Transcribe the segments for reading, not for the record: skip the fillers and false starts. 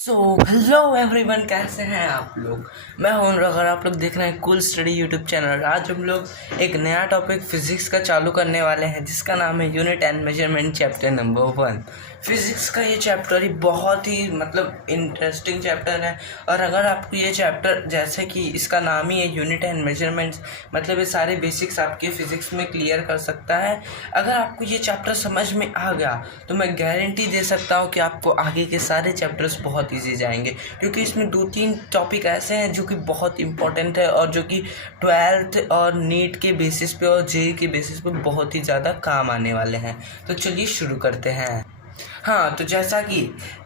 So hello everyone, कैसे हैं आप लोग। मैं हूं अगर आप लोग देख रहे हैं कूल स्टडी यूट्यूब चैनल। आज हम लोग एक नया टॉपिक फिजिक्स का चालू करने वाले हैं जिसका नाम है unit and measurement chapter number 1। Physics का ये चैप्टर ही बहुत ही इंटरेस्टिंग चैप्टर है। और अगर आपको ये चैप्टर, जैसे कि इसका नाम ही है यूनिट एंड मेजरमेंट्स, मतलब ये सारे बेसिक्स आपके फिजिक्स में क्लियर कर सकता है। अगर आपको ये चैप्टर समझ में आ गया तो मैं गारंटी दे सकता हूँ कि आपको आगे के सारे चैप्टर्स बहुत ईजी जाएंगे, क्योंकि इसमें 2-3 टॉपिक ऐसे हैं जो कि बहुत इंपॉर्टेंट है और जो कि 12th और नीट के बेसिस पे और जेई के बेसिस पे बहुत ही ज़्यादा काम आने वाले हैं। तो चलिए शुरू करते हैं। हाँ, तो जैसा कि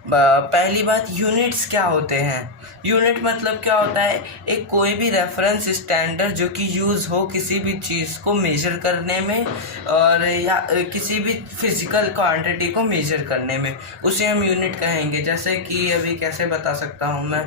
पहली बात, यूनिट्स क्या होते हैं। यूनिट मतलब क्या होता है, एक कोई भी रेफरेंस स्टैंडर्ड जो कि यूज़ हो किसी भी चीज़ को मेजर करने में, और या किसी भी फिजिकल क्वांटिटी को मेजर करने में, उसे हम यूनिट कहेंगे। जैसे कि अभी कैसे बता सकता हूँ मैं,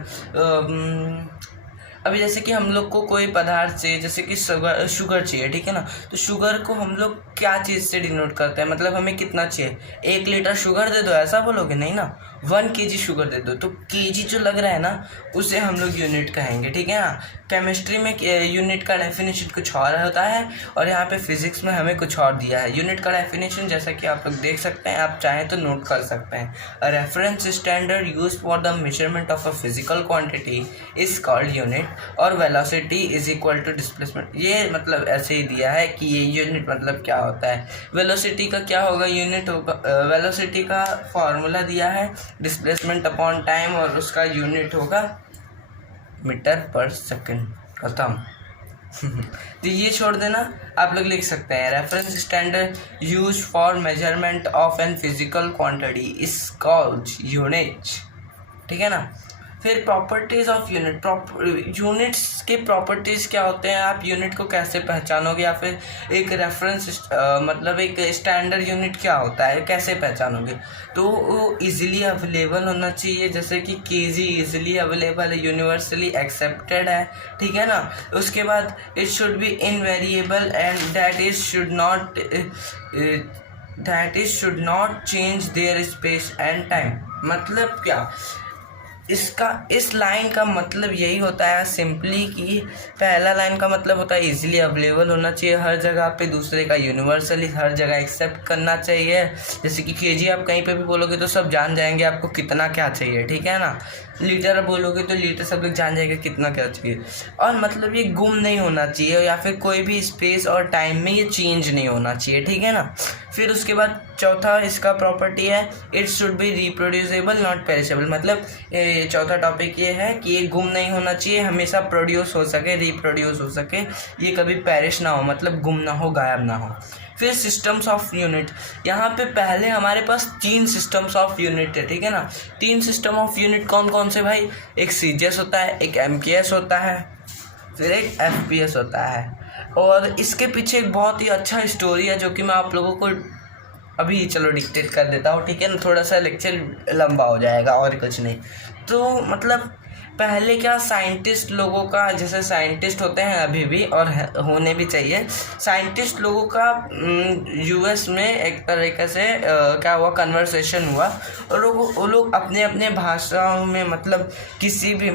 अभी जैसे कि हम लोग को कोई पदार्थ से, जैसे कि शुगर चाहिए, ठीक है ना। तो शुगर को हम लोग क्या चीज़ से डिनोट करते हैं, मतलब हमें कितना चाहिए। 1 लीटर शुगर दे दो ऐसा बोलोगे, नहीं ना। 1 kg शुगर दे दो, तो केजी जो लग रहा है ना, उसे हम लोग यूनिट कहेंगे, ठीक है ना। केमिस्ट्री में यूनिट का डेफिनेशन कुछ और होता है और यहाँ पे फिजिक्स में हमें कुछ और दिया है। यूनिट का डेफिनेशन जैसा कि आप लोग देख सकते हैं, आप चाहें तो नोट कर सकते हैं। A reference standard use for the measurement of a physical quantity is called unit, और velocity is equal to displacement. ये मतलब ऐसे ही दिया है कि ये यूनिट मतलब क्या होता है। वेलोसिटी का क्या होगा, यूनिट होगा, वेलोसिटी का फॉर्मूला दिया है डिस्प्लेसमेंट अपॉन टाइम, और उसका यूनिट होगा मीटर पर सेकंड। खत्म। तो ये छोड़ देना, आप लोग लिख सकते हैं reference standard use for measurement of an physical quantity is called unit, ठीक है ना। फिर प्रॉपर्टीज ऑफ यूनिट। यूनिट्स के प्रॉपर्टीज़ क्या होते हैं, आप यूनिट को कैसे पहचानोगे, या फिर एक रेफरेंस मतलब एक स्टैंडर्ड यूनिट क्या होता है, कैसे पहचानोगे। तो वो इजीली अवेलेबल होना चाहिए, जैसे कि केजी इजीली अवेलेबल है, यूनिवर्सली एक्सेप्टेड है, ठीक है ना। उसके बाद it should be invariable and that is should not change their space and time. मतलब क्या, इसका इस लाइन का मतलब यही होता है सिंपली कि पहला लाइन का मतलब होता है इजीली अवेलेबल होना चाहिए हर जगह पे। दूसरे का यूनिवर्सली हर जगह एक्सेप्ट करना चाहिए। जैसे कि केजी आप कहीं पे भी बोलोगे तो सब जान जाएंगे आपको कितना क्या चाहिए, ठीक है ना। लीटर बोलोगे तो लीटर सब लोग जान जाएंगे कितना क्या चाहिए। और मतलब ये गुम नहीं होना चाहिए, या फिर कोई भी स्पेस और टाइम में ये चेंज नहीं होना चाहिए, ठीक है ना। फिर उसके बाद चौथा इसका प्रॉपर्टी है it should be reproducible not perishable. मतलब चौथा टॉपिक ये है कि ये गुम नहीं होना चाहिए, हमेशा प्रोड्यूस हो सके, रिप्रोड्यूस हो सके, ये कभी पेरिश ना हो, मतलब गुम ना हो, गायब ना हो। फिर सिस्टम्स ऑफ यूनिट। यहाँ पे पहले हमारे पास 3 सिस्टम्स ऑफ यूनिट है, ठीक है ना। 3 सिस्टम ऑफ यूनिट कौन कौन से भाई, एक सीजीएस होता है, एक एमकेएस होता है, फिर एक एफपीएस होता है। और इसके पीछे एक बहुत ही अच्छा स्टोरी है जो कि मैं आप लोगों को अभी चलो डिक्टेट कर देता हूँ, ठीक है ना। थोड़ा सा लेक्चर लंबा हो जाएगा और कुछ नहीं। तो मतलब पहले क्या, साइंटिस्ट लोगों का, जैसे साइंटिस्ट होते हैं अभी भी और होने भी चाहिए, साइंटिस्ट लोगों का यूएस में एक तरीके से क्या हुआ, कन्वर्सेशन हुआ, और वो लोग अपने अपने भाषाओं में, मतलब किसी भी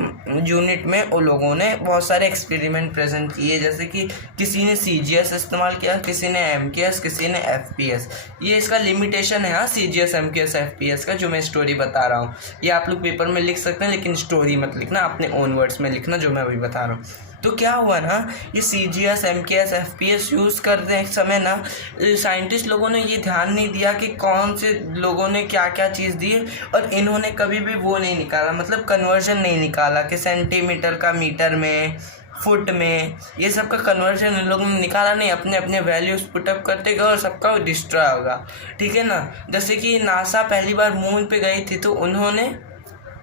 यूनिट में वो लोगों ने बहुत सारे एक्सपेरिमेंट प्रेजेंट किए। जैसे कि किसी ने सीजीएस इस्तेमाल किया, किसी ने एमकेएस, किसी ने एफपीएस। ये इसका लिमिटेशन है, हाँ, सीजीएस एमकेएस एफपीएस का, जो मैं स्टोरी बता रहा हूँ। ये आप लोग पेपर में लिख सकते हैं, लेकिन स्टोरी मत लिखना, अपने ओन वर्ड्स में लिखना जो मैं अभी बता रहा हूँ। तो क्या हुआ ना, ये सीजीएस एमकेएस एफपीएस यूज़ करते एक समय ना, साइंटिस्ट लोगों ने ये ध्यान नहीं दिया कि कौन से लोगों ने क्या क्या चीज़ दी, और इन्होंने कभी भी वो नहीं निकाला, मतलब कन्वर्जन नहीं निकाला कि सेंटीमीटर का मीटर में, फुट में, ये सब का कन्वर्जन इन लोगों ने निकाला नहीं। अपने अपने वैल्यूज पुटअप करते गए और सबका डिस्ट्रॉय होगा, ठीक है ना। जैसे कि नासा पहली बार मून पे गई थी तो उन्होंने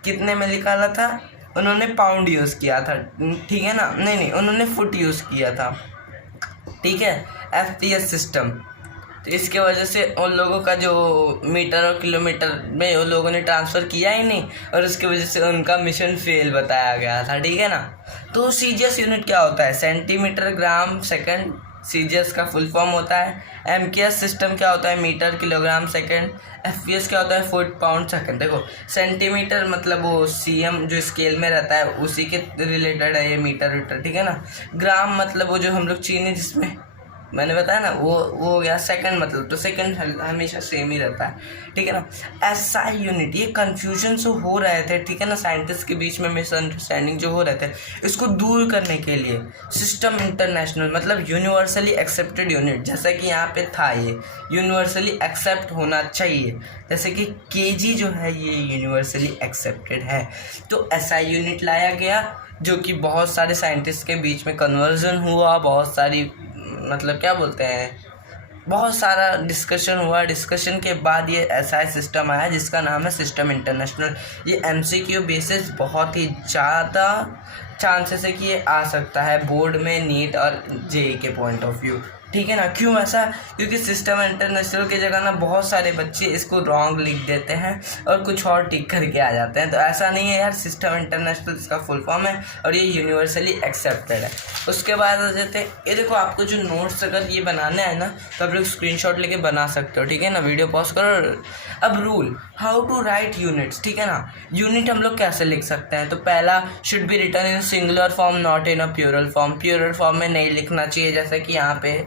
कितने में निकाला था, उन्होंने पाउंड यूज़ किया था, ठीक है ना। नहीं, उन्होंने फुट यूज़ किया था, ठीक है, एफपीएस सिस्टम। तो इसके वजह से उन लोगों का जो मीटर और किलोमीटर में उन लोगों ने ट्रांसफ़र किया ही नहीं, और उसकी वजह से उनका मिशन फेल बताया गया था, ठीक है ना। तो सीजीएस यूनिट क्या होता है, सेंटीमीटर ग्राम सेकंड, सीजीएस का फुल फॉर्म होता है। एमकेएस सिस्टम क्या होता है, मीटर किलोग्राम सेकंड। FPS क्या होता है, फुट पाउंड सेकंड। देखो सेंटीमीटर मतलब वो cm जो स्केल में रहता है उसी के रिलेटेड है ये मीटर वीटर, ठीक है ना। ग्राम मतलब वो जो हम लोग चीनी जिसमें मैंने बताया ना वो हो गया। सेकंड मतलब तो सेकंड हमेशा सेम ही रहता है, ठीक है ना। SI यूनिट, ये कन्फ्यूजन जो हो रहे थे, ठीक है ना, साइंटिस्ट के बीच में मिसअंडरस्टैंडिंग जो हो रहे थे, इसको दूर करने के लिए सिस्टम इंटरनेशनल मतलब यूनिवर्सली एक्सेप्टेड यूनिट, जैसा कि यहाँ पे था ये यूनिवर्सली एक्सेप्ट होना चाहिए, जैसे कि kg जो है ये यूनिवर्सली एक्सेप्टेड है। तो SI यूनिट लाया गया जो कि बहुत सारे साइंटिस्ट के बीच में कन्वर्जन हुआ, बहुत सारी मतलब क्या बोलते हैं, बहुत सारा डिस्कशन हुआ। डिस्कशन के बाद ये ऐसा सिस्टम आया जिसका नाम है सिस्टम इंटरनेशनल। ये MCQ बेसिस बहुत ही ज़्यादा चांसेस है कि ये आ सकता है बोर्ड में, नीट और JEE के पॉइंट ऑफ व्यू, ठीक है ना। क्यों ऐसा, क्योंकि सिस्टम इंटरनेशनल की जगह ना बहुत सारे बच्चे इसको रॉन्ग लिख देते हैं और कुछ और टिक करके आ जाते हैं। तो ऐसा नहीं है यार, सिस्टम इंटरनेशनल इसका फुल फॉर्म है और ये यूनिवर्सली एक्सेप्टेड है। उसके बाद आ जाते हैं, ये देखो आपको जो नोट्स अगर ये बनाना है ना तो आप लोग स्क्रीनशॉट लेके बना सकते हो, ठीक है ना। वीडियो पॉज करो। अब rule, how to write units, ठीक है ना। यूनिट हम लोग कैसे लिख सकते हैं, तो पहला should be written in singular form not in a plural form. Plural form में नहीं लिखना चाहिए, जैसे कि यहाँ पे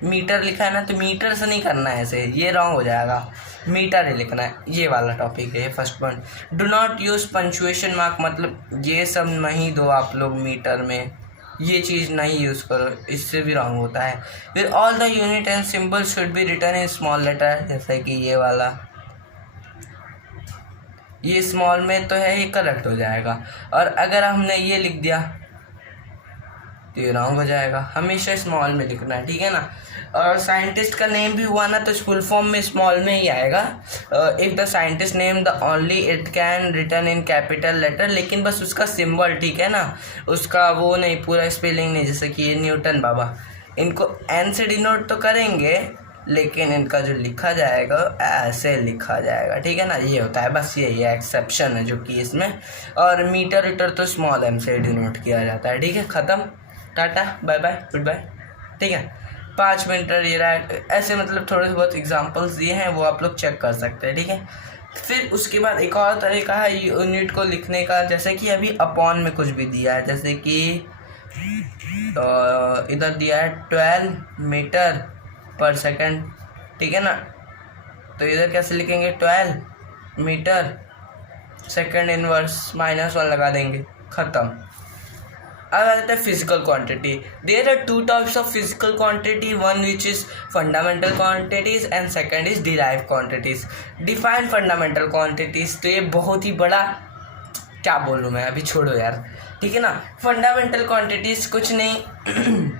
मीटर लिखा है ना तो मीटर से नहीं करना है ऐसे, ये रॉन्ग हो जाएगा, मीटर ही लिखना है। ये वाला टॉपिक है, ये first point. Do not use punctuation mark, मतलब ये सब नहीं दो आप लोग मीटर में, ये चीज़ नहीं यूज़ करो, इससे भी रॉन्ग होता है। फिर all the unit and symbol should be written in small letter, जैसे कि ये वाला, ये स्मॉल में तो है, ये करेक्ट हो जाएगा। और अगर हमने ये लिख दिया तो ये रॉन्ग हो जाएगा, हमेशा स्मॉल में लिखना है, ठीक है ना। और साइंटिस्ट का नेम भी हुआ ना तो फुल फॉर्म में स्मॉल में ही आएगा। If the scientist name the only it can written in capital letter, लेकिन बस उसका सिंबल, ठीक है ना, उसका वो नहीं, पूरा स्पेलिंग नहीं। जैसे कि ये न्यूटन बाबा, इनको एन से डिनोट तो करेंगे लेकिन इनका जो लिखा जाएगा ऐसे लिखा जाएगा, ठीक है ना। ये होता है, बस यही है, एक्सेप्शन है जो कि इसमें। और मीटर वीटर तो स्मॉल m से डिनोट किया जाता है, ठीक है। ख़त्म, टाटा बाय बाय गुड बाय, ठीक है। 5 मिनट ये रहा, ऐसे मतलब थोड़े बहुत एग्जांपल्स दिए हैं, वो आप लोग चेक कर सकते हैं, ठीक है। फिर उसके बाद एक और तरीका है यूनिट को लिखने का, जैसे कि अभी अपॉन में कुछ भी दिया है, जैसे कि इधर दिया है 12 मीटर पर सेकंड, ठीक है ना। तो इधर कैसे लिखेंगे, 12 मीटर सेकंड इनवर्स -1 लगा देंगे, ख़त्म। अब आ जाता है physical quantity. There are 2 types of physical quantity, one which is fundamental quantities and second is derive quantities. Define fundamental quantities, तो ये बहुत ही बड़ा, क्या बोलूँ मैं, अभी छोड़ो यार, ठीक है ना। फंडामेंटल क्वांटिटीज कुछ नहीं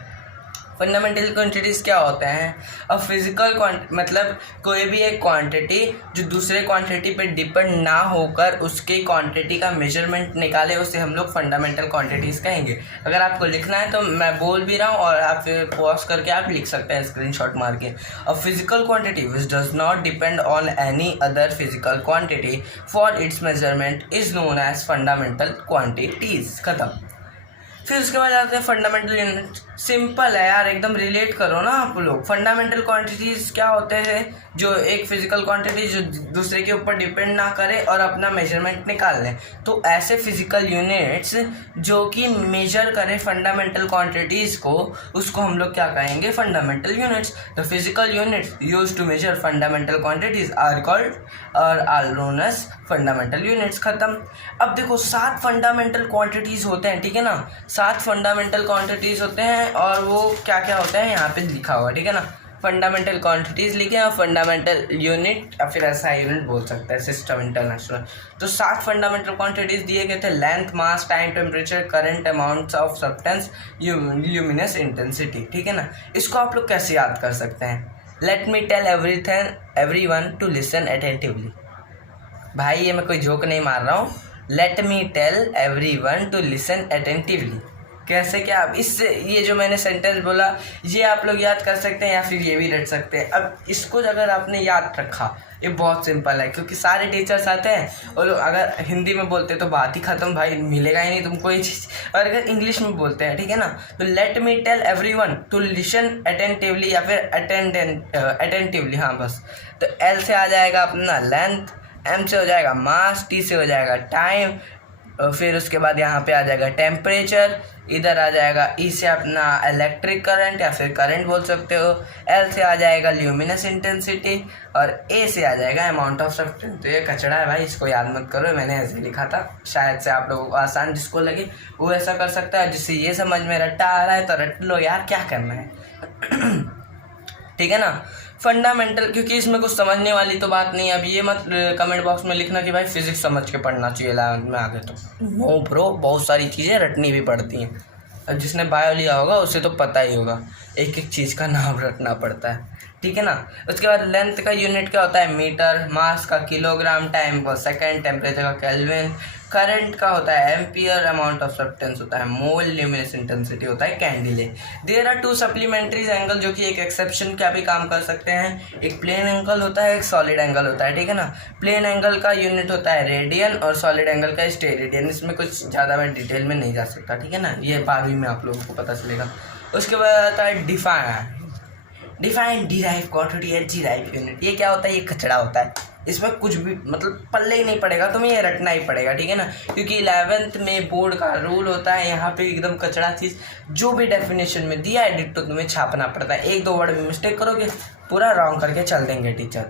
फंडामेंटल क्वांटिटीज़ क्या होते हैं, और फिजिकल मतलब कोई भी एक क्वांटिटी जो दूसरे क्वांटिटी पे डिपेंड ना होकर उसके क्वांटिटी का मेजरमेंट निकाले, उसे हम लोग फंडामेंटल क्वांटिटीज़ कहेंगे। अगर आपको लिखना है तो मैं बोल भी रहा हूँ और आप फिर पॉज करके आप लिख सकते हैं स्क्रीनशॉट मार के। A physical quantity which does not depend on any other physical quantity for its measurement is known as fundamental quantities. खत्म। फिर उसके बाद आते हैं फंडामेंटल यूनिट। सिंपल है यार, एकदम रिलेट करो ना आप लोग। फंडामेंटल क्वांटिटीज़ क्या होते हैं, जो एक फिजिकल क्वांटिटी जो दूसरे के ऊपर डिपेंड ना करे और अपना मेजरमेंट निकाल लें। तो ऐसे फिजिकल यूनिट्स जो कि मेजर करें फंडामेंटल क्वांटिटीज़ को, उसको हम लोग क्या कहेंगे, fundamental units. The physical units used to measure fundamental quantities are called और are known as fundamental units. खत्म। अब देखो 7 फंडामेंटल क्वांटिटीज़ होते हैं, ठीक है ना। 7 फंडामेंटल क्वांटिटीज़ होते हैं और वो क्या क्या होता है यहाँ पे लिखा हुआ, ठीक है ना। फंडामेंटल क्वांटिटीज़ लिखे और फंडामेंटल यूनिट या फिर ऐसा यूनिट बोल सकते हैं, सिस्टम इंटरनेशनल। तो 7 फंडामेंटल क्वांटिटीज़ दिए गए थे, length, mass, time, temperature, current, amounts of substance, luminous intensity, ठीक है ना। इसको आप लोग कैसे याद कर सकते हैं, let me tell everyone to listen attentively. भाई ये मैं कोई जोक नहीं मार रहा हूँ, let me tell everyone to listen attentively. कैसे, क्या आप इससे ये जो मैंने सेंटेंस बोला ये आप लोग याद कर सकते हैं या फिर ये भी रट सकते हैं। अब इसको अगर आपने याद रखा ये बहुत सिंपल है, क्योंकि सारे टीचर्स आते हैं और लोग अगर हिंदी में बोलते तो बात ही खत्म भाई, मिलेगा ही नहीं तुमको ये चीज़। और अगर इंग्लिश में बोलते हैं, ठीक है ना, तो let me tell everyone to listen attentively या फिर अटेंटिवली, हाँ बस। तो एल से आ जाएगा अपना लेंथ, एम से हो जाएगा मास, टी से हो जाएगा टाइम, और फिर उसके बाद यहाँ पे आ जाएगा टेम्परेचर, इधर आ जाएगा ई से अपना इलेक्ट्रिक करंट या फिर करंट बोल सकते हो, एल से आ जाएगा ल्यूमिनस इंटेंसिटी, और ए से आ जाएगा अमाउंट ऑफ सब्सटेंस। तो ये कचड़ा है भाई, इसको याद मत करो, मैंने ऐसे लिखा था, शायद से आप लोगों को आसान जिसको लगे वो ऐसा कर सकता है। जिससे ये समझ में रट्टा आ रहा है तो रट लो यार, क्या करना है। ठीक है ना। फंडामेंटल, क्योंकि इसमें कुछ समझने वाली तो बात नहीं है। अब ये मत कमेंट बॉक्स में लिखना कि भाई फिजिक्स समझ के पढ़ना चाहिए 11th में आगे, तो नो ब्रो, बहुत सारी चीज़ें रटनी भी पड़ती हैं। अब जिसने बायो लिया होगा उसे तो पता ही होगा, एक एक चीज़ का नाम रटना पड़ता है, ठीक है ना। उसके बाद लेंथ का यूनिट क्या होता है, मीटर, मास का किलोग्राम, टाइम का सेकेंड, टेम्परेचर का केल्विन, करंट का होता है एम्पियर, अमाउंट ऑफ सब्सटेंस होता है मोल, ल्यूमिनस इंटेंसिटी होता है candela. There are two supplementary angle जो कि एक एक्सेप्शन का भी काम कर सकते हैं। एक प्लेन एंगल होता है, एक सॉलिड एंगल होता है, ठीक है ना। प्लेन एंगल का यूनिट होता है रेडियन और सॉलिड एंगल का स्टेरेडियन। इसमें कुछ ज़्यादा मैं डिटेल में नहीं जा सकता, ठीक है ना, ये 12वीं में आप लोगों को पता चलेगा। उसके बाद आता है डिफाइन डिराइव क्वांटिटी या डिराइव यूनिट। ये क्या होता है, ये कचड़ा होता है, इसमें कुछ भी मतलब पल्ले ही नहीं पड़ेगा, तुम्हें ये रटना ही पड़ेगा, ठीक है ना। क्योंकि 11th में बोर्ड का रूल होता है, यहाँ पे एकदम कचड़ा चीज़ जो भी डेफिनेशन में दिया है डिट्टो तुम्हें छापना पड़ता है। एक दो वर्ड में मिस्टेक करोगे पूरा रॉन्ग करके चल देंगे टीचर।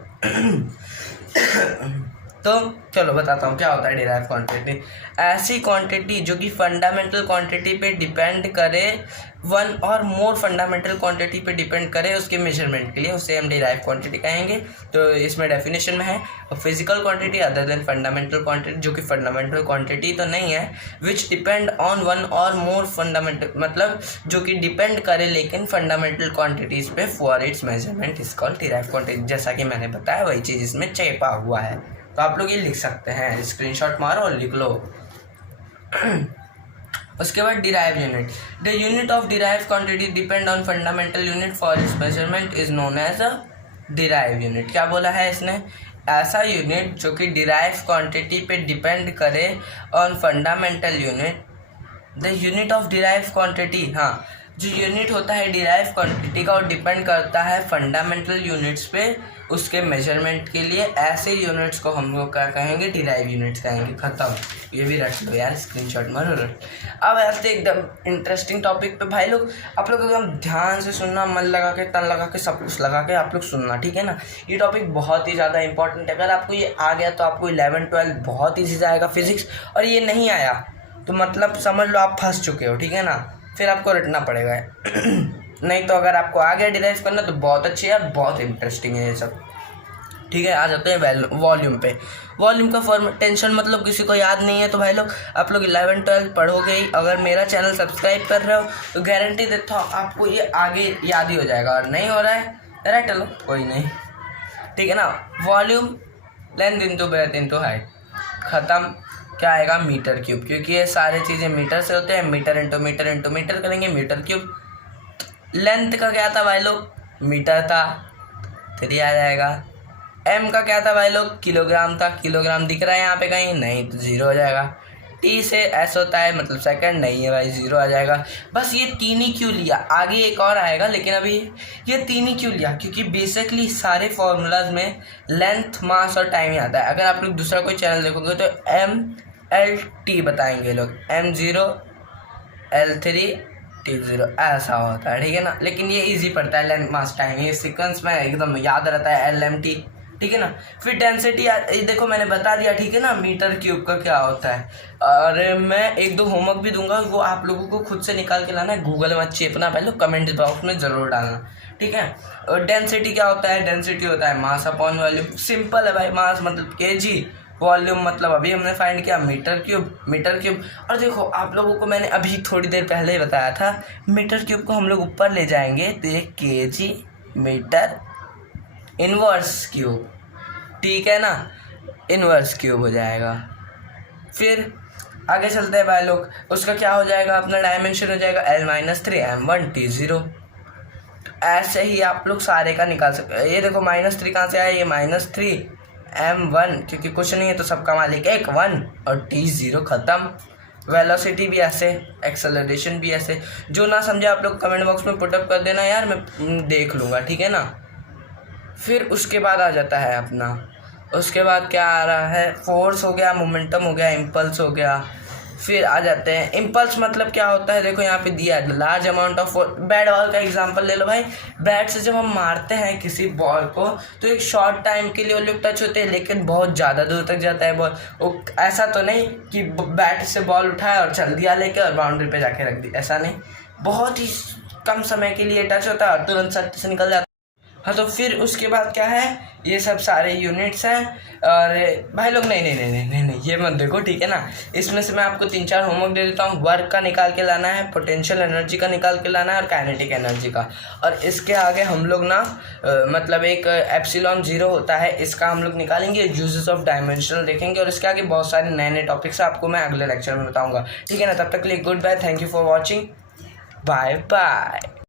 तो चलो बताता हूँ क्या होता है डिराइव क्वांटिटी। ऐसी क्वांटिटी जो कि फंडामेंटल क्वांटिटी पे डिपेंड करे, वन और मोर फंडामेंटल क्वांटिटी पे डिपेंड करे उसके मेजरमेंट के लिए, उसे हम डिराइव क्वांटिटी कहेंगे। तो इसमें डेफिनेशन में है physical quantity other than fundamental quantity, जो कि फंडामेंटल क्वांटिटी तो नहीं है, विच डिपेंड ऑन वन और मोर फंडामेंटल, मतलब जो कि डिपेंड करे लेकिन फंडामेंटल क्वांटिटीज़ पे for its measurement is called derive quantity. जैसा कि मैंने बताया वही चीज़ इसमें छेपा हुआ है, तो आप लोग ये लिख सकते हैं, स्क्रीनशॉट मारो और लिख लो। उसके बाद derive unit, the unit of derive quantity depend on fundamental unit for its measurement is known as a derive unit. क्या बोला है इसने, ऐसा यूनिट जो कि डिराइव क्वांटिटी पे डिपेंड करे on fundamental unit, the unit of derive quantity, हाँ जो यूनिट होता है डिराइव क्वांटिटी का और डिपेंड करता है फंडामेंटल यूनिट्स पे उसके मेजरमेंट के लिए, ऐसे यूनिट्स को हम लोग क्या कहेंगे, डिराइव यूनिट्स कहेंगे। खत्म, ये भी रट लो यार, स्क्रीनशॉट मारो रट। अब आते एकदम इंटरेस्टिंग टॉपिक पे भाई लोग, आप लोग एकदम ध्यान से सुनना, मन लगा के, तन लगा के, सब कुछ लगा के आप लोग सुनना, ठीक है ना। ये टॉपिक बहुत ही ज़्यादा इंपॉर्टेंट है, अगर आपको ये आ गया तो आपको 11th 12th बहुत ईजी जाएगा फिजिक्स, और ये नहीं आया तो मतलब समझ लो आप फंस चुके हो, ठीक है ना, फिर आपको रटना पड़ेगा। नहीं तो अगर आपको आ गया डिराइव करना तो बहुत अच्छी है, बहुत इंटरेस्टिंग है ये सब, ठीक है। आ जाते हैं वॉल्यूम पे। वॉल्यूम का फॉर्म टेंशन, मतलब किसी को याद नहीं है तो भाई लोग आप लोग 11th 12th पढ़ोगे ही, अगर मेरा चैनल सब्सक्राइब कर रहे हो तो गारंटी देता हूँ आपको ये आगे याद ही हो जाएगा, और नहीं हो रहा है रट लो, कोई नहीं, ठीक है ना। Volume length into breadth into height, ख़त्म। क्या आएगा, मीटर क्यूब, क्योंकि ये सारी चीज़ें मीटर से होते हैं, metre into metre into metre करेंगे, मीटर क्यूब। लेंथ का क्या था भाई लोग, मीटर था, 3 आ जाएगा। एम का क्या था भाई लोग, किलोग्राम था, किलोग्राम दिख रहा है यहाँ पे कहीं, नहीं तो 0 हो जाएगा। टी से एस होता है मतलब सेकंड, नहीं है भाई, 0 आ जाएगा। बस ये 3 ही क्यों लिया, आगे एक और आएगा, लेकिन अभी ये 3 ही क्यों लिया, क्योंकि बेसिकली सारे फॉर्मूलाज में लेंथ, मास और टाइम ही आता है। अगर आप लोग दूसरा कोई चैनल देखोगे तो MLT बताएंगे लोग, M0 L3 T0 ऐसा होता है, ठीक है ना। लेकिन ये इजी पड़ता है, लेंथ मास टाइम, ये सीक्वेंस में एकदम याद रहता है, LMT, ठीक है ना। फिर डेंसिटी, ये देखो मैंने बता दिया, ठीक है ना, मीटर क्यूब का क्या होता है। और मैं एक दो होमवर्क भी दूंगा, वो आप लोगों को खुद से निकाल के लाना है, गूगल में चेपना, पहले कमेंट बॉक्स में ज़रूर डालना, ठीक है। और डेंसिटी क्या होता है, डेंसिटी होता है मास अपॉन वॉल्यूम, सिंपल है भाई, मास मतलब kg, वॉल्यूम मतलब अभी हमने फाइंड किया मीटर क्यूब। और देखो आप लोगों को मैंने अभी थोड़ी देर पहले ही बताया था, मीटर क्यूब को हम लोग ऊपर ले जाएंगे तो ये kg मीटर इनवर्स क्यूब, ठीक है ना, इनवर्स क्यूब हो जाएगा। फिर आगे चलते हैं भाई लोग, उसका क्या हो जाएगा, अपना डायमेंशन हो जाएगा L-3 M1 T0। ऐसे ही आप लोग सारे का निकाल सकते हैं। ये देखो -3 कहाँ से आया, ये -3 m1 क्योंकि कुछ नहीं है तो सबका मालिक एक 1 और t0 ख़त्म। वेलोसिटी भी ऐसे, एक्सेलरेशन भी ऐसे। जो ना समझे आप लोग कमेंट बॉक्स में पुटअप कर देना यार, मैं देख लूँगा, ठीक है ना। फिर उसके बाद आ जाता है अपना, उसके बाद क्या आ रहा है, फोर्स हो गया, मोमेंटम हो गया, इम्पल्स हो गया। फिर आ जाते हैं इम्पल्स, मतलब क्या होता है, देखो यहाँ पे दिया है large amount of force. Bat ball का एग्जांपल ले लो भाई। बैट से जब हम मारते हैं किसी बॉल को तो एक शॉर्ट टाइम के लिए वो लोग टच होते हैं, लेकिन बहुत ज़्यादा दूर तक जाता है बॉल। वो ऐसा तो नहीं कि बैट से बॉल उठाया और चल दिया लेके और बाउंड्री पे जाके रख दी, ऐसा नहीं। बहुत ही कम समय के लिए टच होता है और तुरंत सट से निकल जाता है। हाँ, तो फिर उसके बाद क्या है, ये सब सारे यूनिट्स हैं। और भाई लोग नहीं, ये मत देखो, ठीक है ना। इसमें से मैं आपको 3-4 होमवर्क दे देता हूँ। वर्क का निकाल के लाना है, पोटेंशियल एनर्जी का निकाल के लाना है और काइनेटिक एनर्जी का। और इसके आगे हम लोग ना मतलब एक एप्सिलॉन 0 होता है, इसका हम लोग निकालेंगे। यूजेस ऑफ डायमेंशनल देखेंगे और इसके आगे बहुत सारे नए नए टॉपिक्स आपको मैं अगले लेक्चर में बताऊँगा, ठीक है ना। तब तक के लिए goodbye, thank you for watching, bye bye.